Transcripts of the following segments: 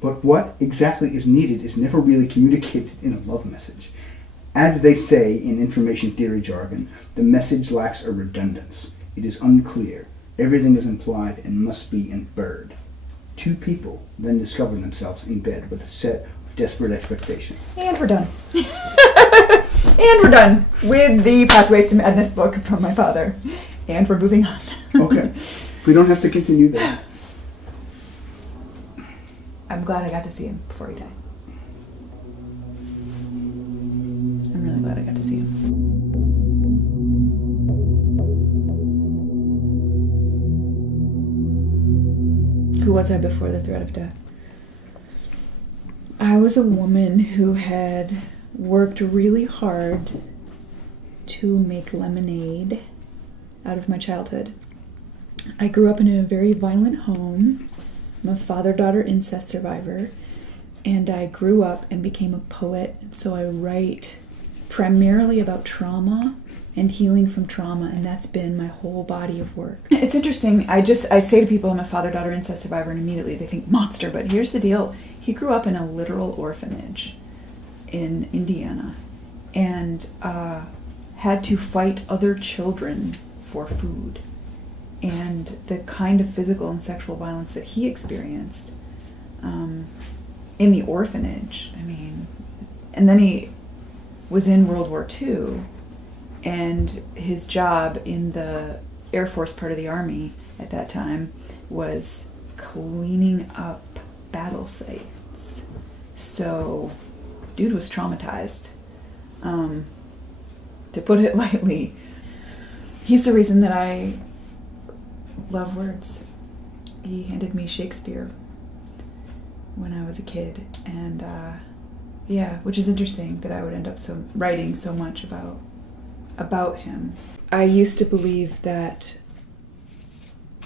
But what exactly is needed is never really communicated in a love message. As they say in information theory jargon, the message lacks a redundance. It is unclear. Everything is implied and must be inferred. Two people then discover themselves in bed with a set of desperate expectations. And we're done. And we're done with the Pathways to Madness book from my father. And we're moving on. Okay. We don't have to continue that. I'm glad I got to see him before he died. I'm really glad I got to see him. Who was I before the threat of death? I was a woman who had worked really hard to make lemonade out of my childhood. I grew up in a very violent home. I'm a father-daughter incest survivor, and I grew up and became a poet, so I write primarily about trauma and healing from trauma, and that's been my whole body of work. It's interesting, I say to people I'm a father-daughter incest survivor, and immediately they think monster, but here's the deal. He grew up in a literal orphanage in Indiana, and had to fight other children for food. And the kind of physical and sexual violence that he experienced in the orphanage, I mean, and then he was in World War II, and his job in the Air Force part of the Army at that time was cleaning up battle sites. So, dude was traumatized, to put it lightly. He's the reason that I love words. He handed me Shakespeare when I was a kid, and which is interesting that I would end up writing so much about him. I used to believe that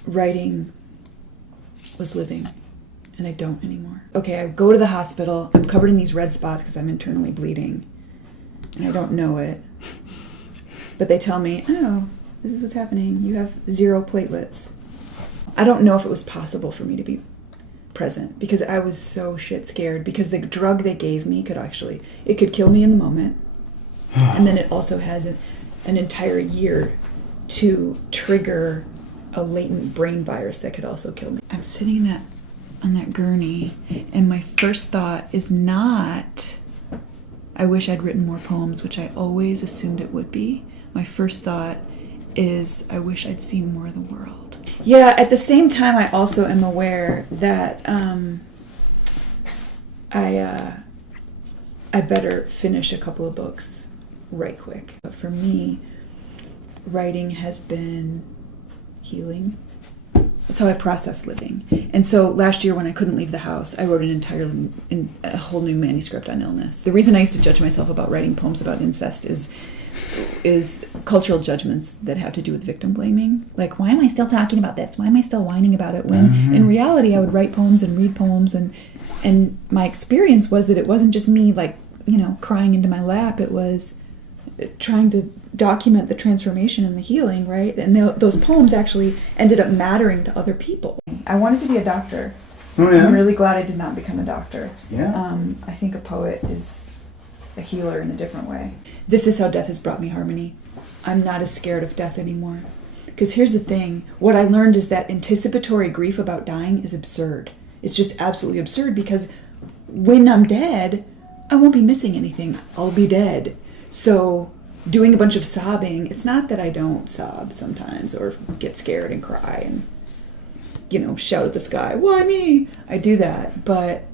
writing was living, and I don't anymore. Okay, I go to the hospital, I'm covered in these red spots because I'm internally bleeding, and I don't know it, but they tell me, oh, this is what's happening. You have 0 platelets. I don't know if it was possible for me to be present because I was so shit scared, because the drug they gave me it could kill me in the moment. And then it also has an entire year to trigger a latent brain virus that could also kill me. I'm sitting on that gurney, and my first thought is not, I wish I'd written more poems, which I always assumed it would be. My first thought is, I wish I'd seen more of the world. Yeah, at the same time, I also am aware that I better finish a couple of books right quick. But for me, writing has been healing. That's how I process living. And so last year when I couldn't leave the house, I wrote a whole new manuscript on illness. The reason I used to judge myself about writing poems about incest is cultural judgments that have to do with victim blaming. Like, why am I still talking about this? Why am I still whining about it? When in reality, I would write poems and read poems, and my experience was that it wasn't just me, like, crying into my lap. It was trying to document the transformation and the healing, right? And those poems actually ended up mattering to other people. I wanted to be a doctor. Oh, yeah? I'm really glad I did not become a doctor. Yeah. I think a poet is a healer in a different way. This is how death has brought me harmony. I'm not as scared of death anymore. Because here's the thing. What I learned is that anticipatory grief about dying is absurd. It's just absolutely absurd, because when I'm dead, I won't be missing anything. I'll be dead. So doing a bunch of sobbing, it's not that I don't sob sometimes or get scared and cry and, shout at the sky, why me? I do that, but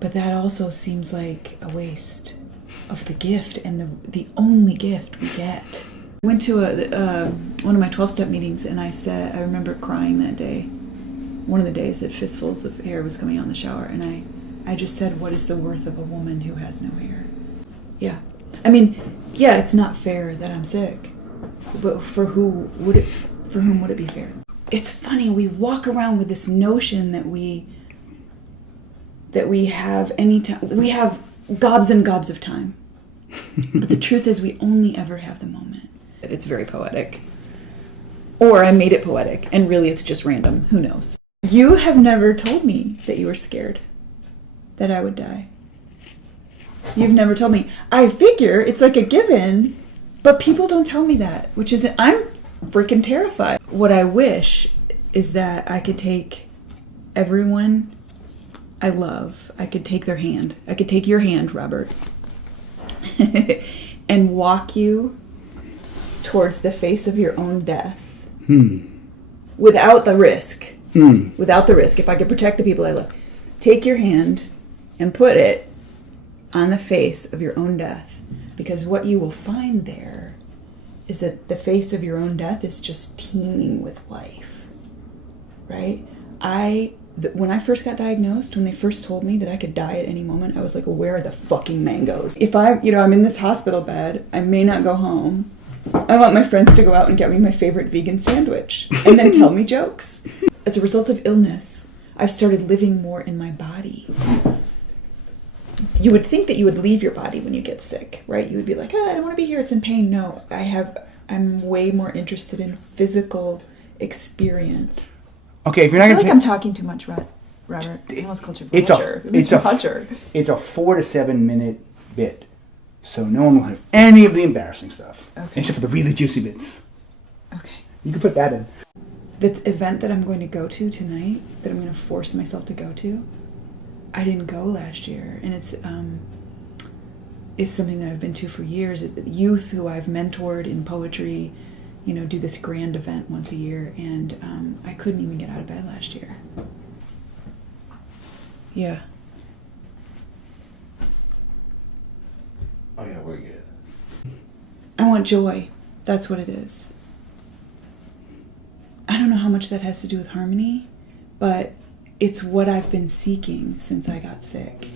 that also seems like a waste of the gift, and the only gift we get. I went to one of my 12-step meetings, and I remember crying that day, one of the days that fistfuls of hair was coming out in the shower, and I just said, what is the worth of a woman who has no hair? Yeah. I mean, yeah, it's not fair that I'm sick, but for whom would it be fair? It's funny, we walk around with this notion that we have we have gobs and gobs of time. But the truth is, we only ever have the moment. It's very poetic. Or I made it poetic, and really it's just random. Who knows? You have never told me that you were scared that I would die. You've never told me. I figure it's like a given, but people don't tell me that, which is, I'm freaking terrified. What I wish is that I could take everyone I love, I could take their hand. I could take your hand, Robert, and walk you towards the face of your own death. Without the risk. Without the risk. If I could protect the people I love. Take your hand and put it on the face of your own death. Because what you will find there is that the face of your own death is just teeming with life. Right? When I first got diagnosed, when they first told me that I could die at any moment, I was like, where are the fucking mangoes? If I'm in this hospital bed, I may not go home. I want my friends to go out and get me my favorite vegan sandwich and then tell me jokes. As a result of illness, I've started living more in my body. You would think that you would leave your body when you get sick, right? You would be like, I don't want to be here, it's in pain. No, I'm way more interested in physical experience. Okay, if you're not I going feel like I'm talking too much, Robert. I almost called you Roger. It's a 4 to 7 minute bit, so no one will have any of the embarrassing stuff, except for the really juicy bits. Okay. You can put that in. The event that I'm going to go to tonight, that I'm going to force myself to go to, I didn't go last year, and it's something that I've been to for years. Youth who I've mentored in poetry, do this grand event once a year, and I couldn't even get out of bed last year. Yeah. Oh yeah, we're good. I want joy. That's what it is. I don't know how much that has to do with harmony, but it's what I've been seeking since I got sick.